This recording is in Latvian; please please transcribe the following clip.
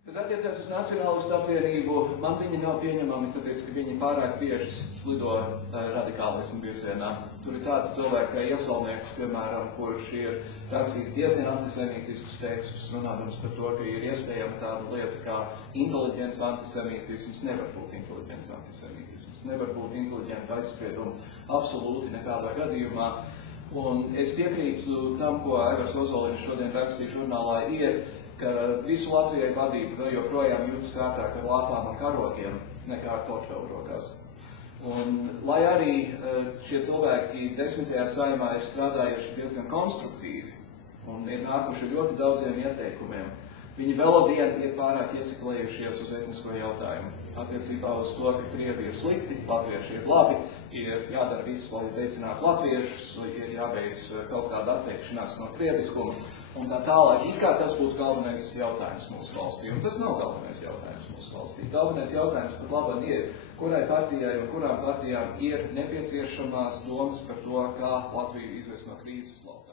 Kas attiecās uz Nacionālistu apvienību, man viņi nav pieņemami, tāpēc, ka viņi pārāk bieži slido radikālismu virzienā. Tur ir tādi cilvēki kā Iesalnieks, piemēram, kurš ir rakstījis diezgan antisemītiskus tekstus, runādams par to, ka ir iespējama tāda lieta kā inteliģents antisemītisms. Nevar būt inteliģents antisemītisms, nevar būt inteliģenta aizsprieduma absolūti nekādā gadījumā. Un es piekrītu tam, ko Aivars Ozoliņš šodien rakstīja žurnālā ir, ka visu Latvijai vadība vēl joprojām jūtas ērtāk ar lāpām un karogiem nekā ar portfeli rokās. Un, lai arī šie cilvēki 10. saimā ir strādājuši diezgan konstruktīvi un ir nākuši ļoti daudziem ieteikumiem, viņi vēl vien ir pārāk ieciklējušies uz etnisko jautājumu. Attiecībā uz to, ka Krievi ir slikti, latvieši ir labi, ir jādara viss, lai veicinātu latviešus, ir jābeidz kaut kāda atteikšanās no krieviskuma un tā tālāk. It kā tas būtu galvenais jautājums mūsu valstī, un tas nav galvenais jautājums mūsu valstī. Galvenais jautājums pat labāk ir, kurai partijai un kurām partijām ir nepieciešamās domas par to, kā Latviju izvest no krīzes laukā.